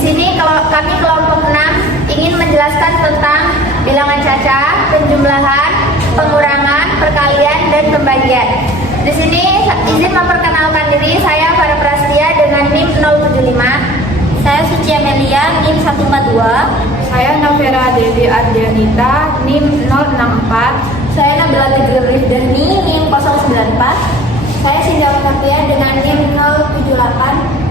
sini kami kelompok 6 ingin menjelaskan tentang bilangan caca, penjumlahan, pengurangan, perkalian, dan pembagian. Di sini izin memperkenalkan diri, saya Farah Prastia dengan NIM 075. Saya Suci Amelia, NIM 142. Saya Novera Dewi Ardianita, NIM 064. Saya Nabila Tidil Rifdani, NIM 094. Saya Sindawa Tapia dengan NIM 078.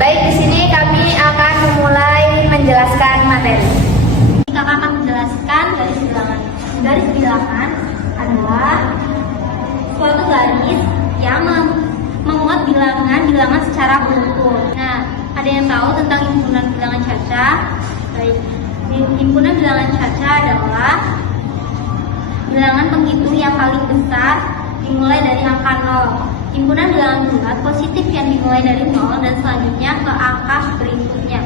Baik, di sini kami akan memulai menjelaskan materi. Kakak akan menjelaskan garis bilangan. Garis bilangan adalah suatu garis yang memuat bilangan secara berukur. Nah, ada yang tahu tentang himpunan bilangan caca? Baik, himpunan bilangan caca adalah bilangan penghitung yang paling besar dimulai dari angka 0. Himpunan bilangan bulat positif yang dimulai dari 0 dan selanjutnya ke angka berikutnya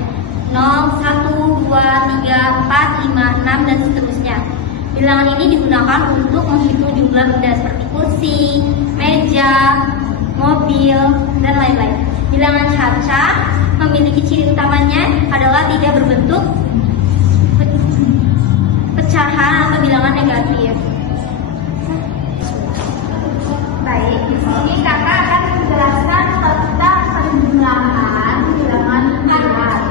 0, 1, 2, 3, 4, 5, 6 dan seterusnya. Bilangan ini digunakan untuk menghitung jumlah benda seperti kursi, meja, mobil, dan lain-lain. Bilangan caca memiliki ciri utamanya adalah tidak berbentuk pecahan atau bilangan negatif. Baik, di sini kakak akan menjelaskan tentang penjumlahan bilangan bulat.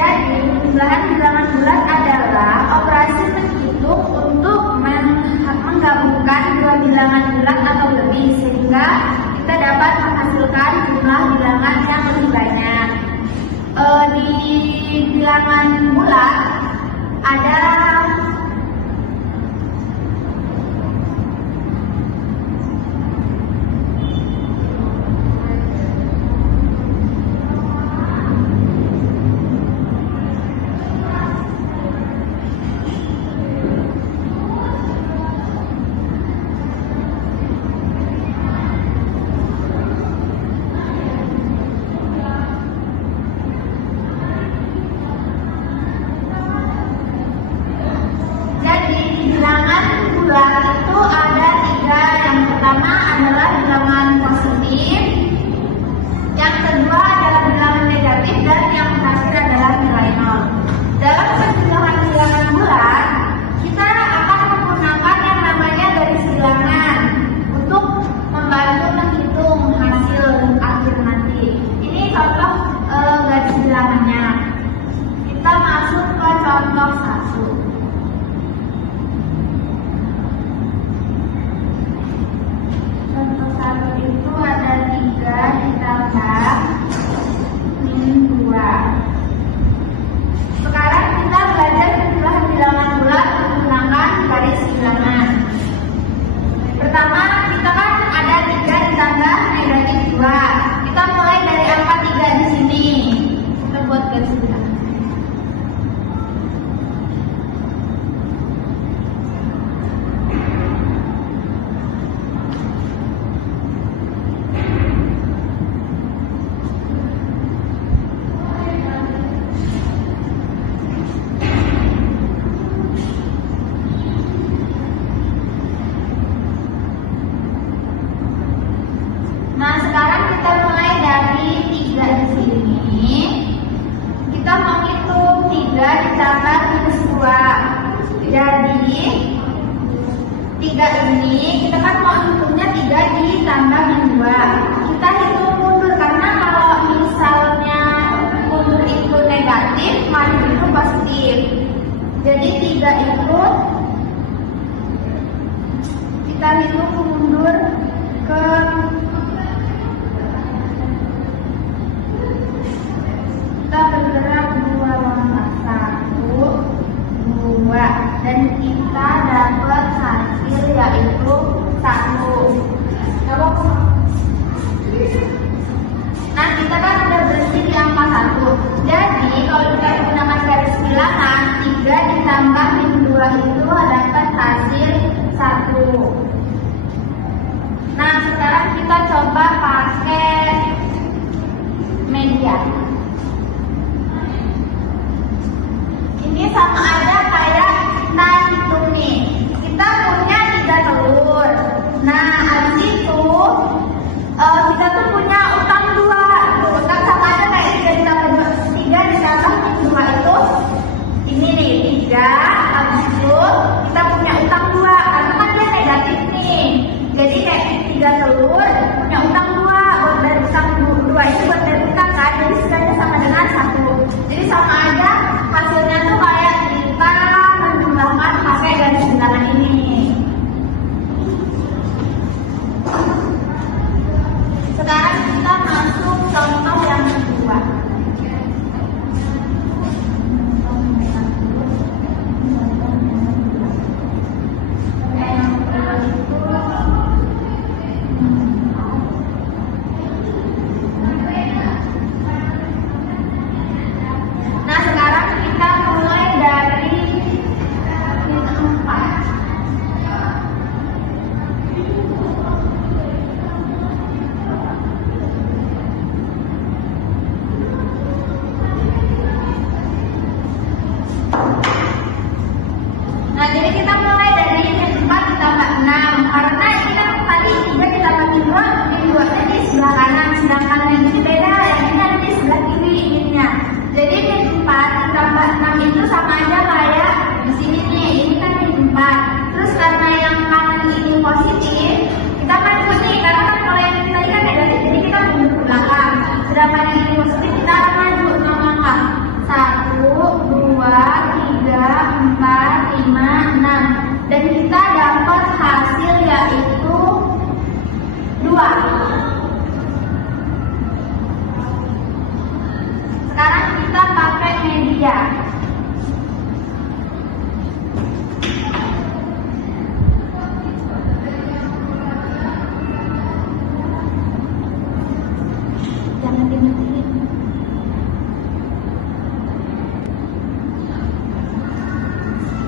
Jadi, penjumlahan bilangan bulat adalah operasi menghitung untuk menggabungkan dua bilangan bulat atau lebih sehingga kita dapat menghasilkan jumlah bilangan yang lebih banyak. Di bilangan bulat ada itu ada 3. Yang pertama adalah bilangan positif, yang kedua adalah bilangan negatif, dan yang terakhir adalah nilai 0. Dalam penjumlahan bilangan bulat, kita akan menggunakan yang namanya garis bilangan untuk membantu menghitung hasil akhir nanti. Ini contoh garis bilangannya. Kita masuk ke contoh 1. Itu ada 3 ditambah min 2. Sekarang kita belajar penjumlahan bilangan bulat menggunakan garis bilangan. Pertama, kita kan ada 3 ditambah negatif 2. Kita mulai dari angka 3 di sini. Kita buat garis bilangan. Nah, sekarang kita mulai dari 3 di sini. Kita menghitung 3 ditambah minus 2. Jadi 3 ini kita kan mau hitungnya 3 ditambah minus 2. Kita hitung mundur karena kalau misalnya mundur itu negatif, maju itu positif. Jadi 3 itu kita hitung mundur ke kita bergerak 2 langkah, 1, 2, dan kita dapat hasil yaitu 1. Nah, kita kan udah berhenti di angka 1. Jadi kalau kita menggunakan garis bilangan, 3 ditambah min 2 itu dapat hasil 1. Nah, sekarang media. Jangan dimatiin.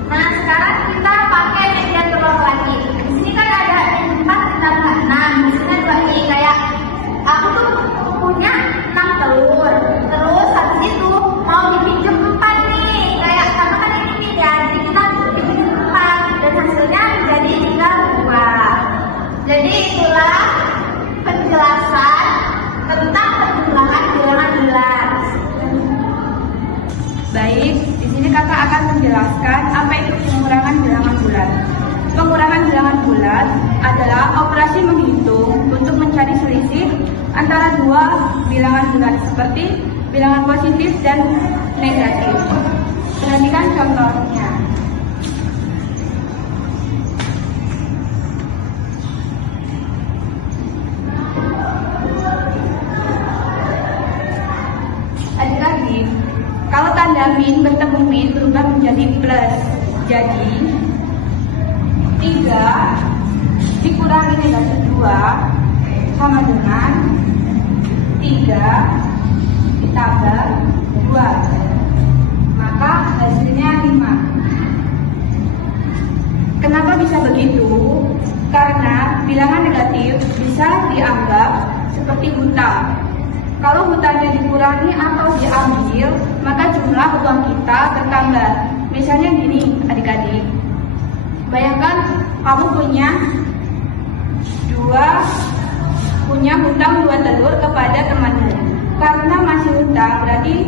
Nah, sekarang kita pakai media telur lagi. Di sini kan ada 4 ditambah 6. Di sini 2 nih, kayak aku tuh punya 6 telur. Terus habis itu mau dipinjam 4 nih. Kayak karena kan ini media, jadi kita dipinjam 4 dan hasilnya menjadi tinggal 2. Jadi itulah penjelasan tentang perjumlahan bilangan bulat. Baik, di sini kakak akan menjelaskan apa itu pengurangan bilangan bulat. Pengurangan bilangan bulat adalah operasi menghitung untuk mencari selisih antara dua bilangan bulat seperti bilangan positif dan negatif. Perhatikan contohnya. Adik-adik, kalau tanda min bertemu min berubah menjadi plus. Jadi 3 dikurangi negatif 2 sama dengan 3 ditambah 2. Maka hasilnya 5. Kenapa bisa begitu? Karena bilangan negatif bisa dianggap seperti hutang. Kalau hutangnya dikurangi atau diambil, maka jumlah uang kita bertambah. Misalnya gini, adik-adik. Bayangkan kamu punya hutang 2 telur kepada temanmu. Karena masih hutang, berarti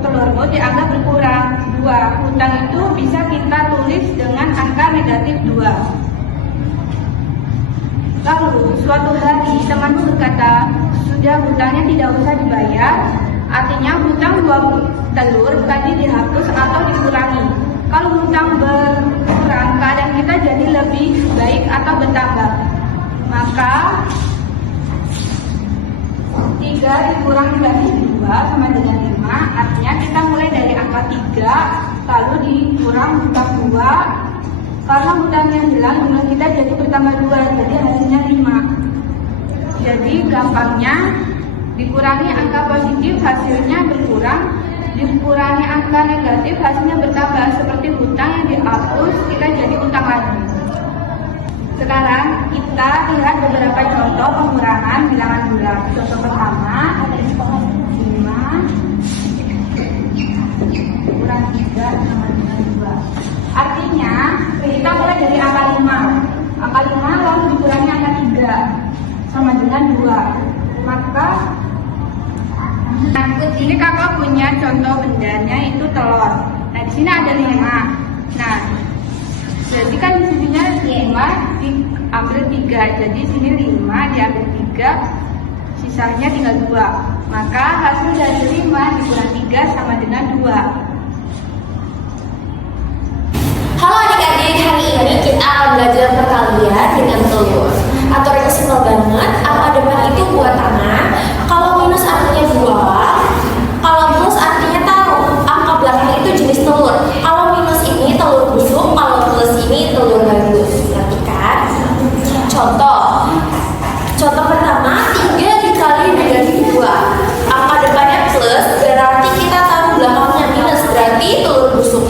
telurmu dianggap berkurang 2. Hutang itu bisa kita tulis dengan angka negatif 2. Lalu suatu hari temanmu berkata, sudah hutangnya tidak usah dibayar, artinya hutang 2 telur tadi dihapus atau dikurangi. Kalau hutang berkurang, keadaan kita jadi lebih baik atau bertambah. Maka 3 dikurangi dari 2 sama dengan 5, artinya kita mulai dari angka 3, lalu dikurang hutang 2. Karena hutangnya hilang, jumlah kita jadi bertambah 2, jadi hasilnya 5. Jadi gampangnya dikurangi angka positif hasilnya berkurang, dikurangi angka negatif hasilnya bertambah. Seperti hutang yang dihapus, kita jadi hutang lagi. Sekarang kita lihat beberapa contoh pengurangan bilangan bulat. Contoh pertama, 5 kurang 3 sama dengan 2. Artinya kita mulai dari angka 5. Angka 5 lalu dikurangi angka 3 sama dengan 2. Maka ini kakak punya contoh bendanya itu telur. Nah, di sini ada 5. Nah, jadi kan di sininya 5 diambil 3. Jadi di sini 5 diambil 3, sisanya tinggal 2. Maka hasil dari 5 dikurang 3 sama dengan 2. Halo adik-adik, hari ini kita akan belajar perkalian dengan telur. Aturannya simpel banget, angka depan itu buat tangan, kalau minus artinya buat, kalau plus artinya taruh. Angka belakang itu jenis telur. Kalau minus ini telur busuk, kalau plus ini telur bagus. Perhatikan. Contoh pertama, 3 dikali negatif 2. Angka depannya plus, berarti kita taruh belakangnya minus, berarti telur busuk.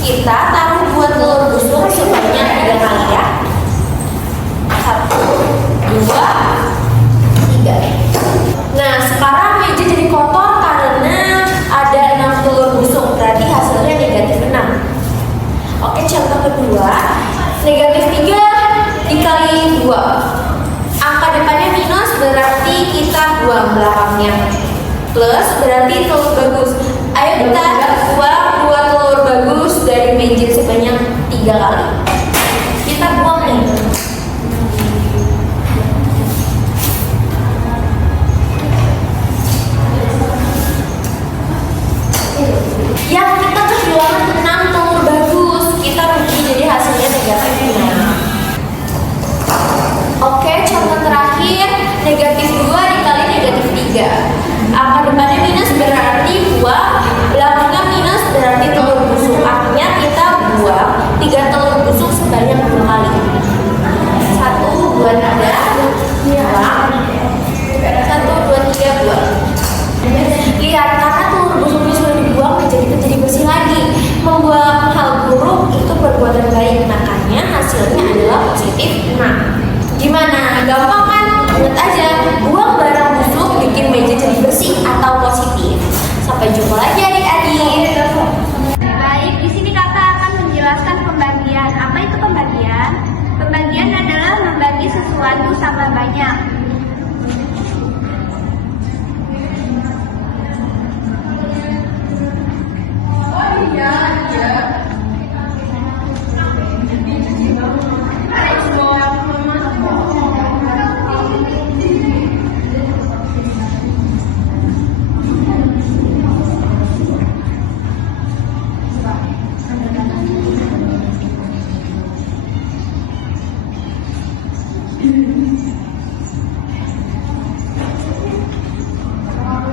Kita taruh 2 telur busuk sebanyak 3 kali ya. 1, 2, 3. Nah, sekarang meja jadi kotor karena ada 6 telur busuk, berarti hasilnya negatif 6. Oke, contoh kedua, negatif 3 dikali 2. Angka depannya minus, berarti kita buang belakangnya. Plus berarti telur bagus. Ayo kita buang 2 telur bagus dari meja sebanyak 3 kali. Kita buang nih. Ya, kita kehilangan 6 telur bagus. Kita rugi, jadi hasilnya negatif 6. Oke, contoh terakhir, negatif 2 dikali negatif 3. Angka depannya minus berarti buang perbuatan baik, makanya hasilnya adalah positif 6. Gimana? Gampang kan? Ingat aja, buang barang busuk bikin meja jadi bersih atau positif. Sampai jumpa lagi adik-adik. Baik, di sini kakak akan menjelaskan pembagian. Apa itu pembagian? Pembagian adalah membagi sesuatu sama banyak.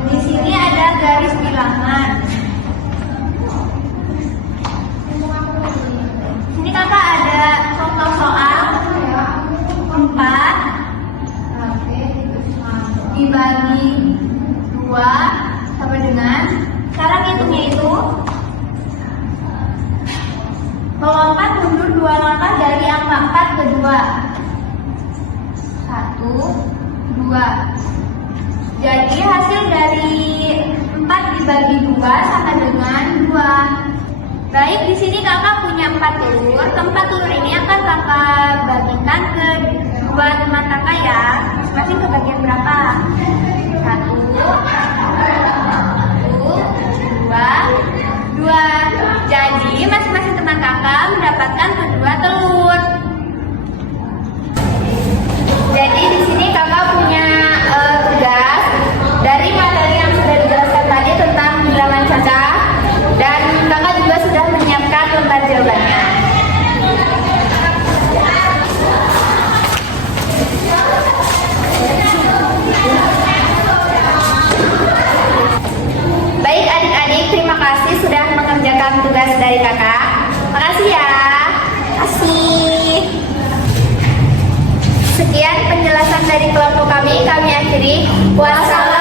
Di sini ada garis bilangan. Ini kakak ada contoh soal 4 dibagi 2 sama dengan, sekarang hitungnya itu melompat mundur 2 langkah dari angka 4 ke 2. 1, 2. Jadi hasil dari 4 dibagi 2 sama dengan 2. Baik, di sini kakak punya 4 telur. Keempat telur ini akan kakak bagikan ke 2 teman kakak ya. Masing ke bagian berapa? 1, 2. Jadi masing-masing teman kakak mendapatkan kedua telur. Jadi di sini kakak punya tugas dari materi yang sudah dijelaskan tadi tentang bilangan cacah, dan kakak juga sudah menyiapkan lembar jawabannya. Baik adik-adik, terima kasih sudah mengerjakan tugas dari kakak. Makasih ya. Kasih. Sekian penjelasan dari kelompok kami akhiri. Wassalamualaikum.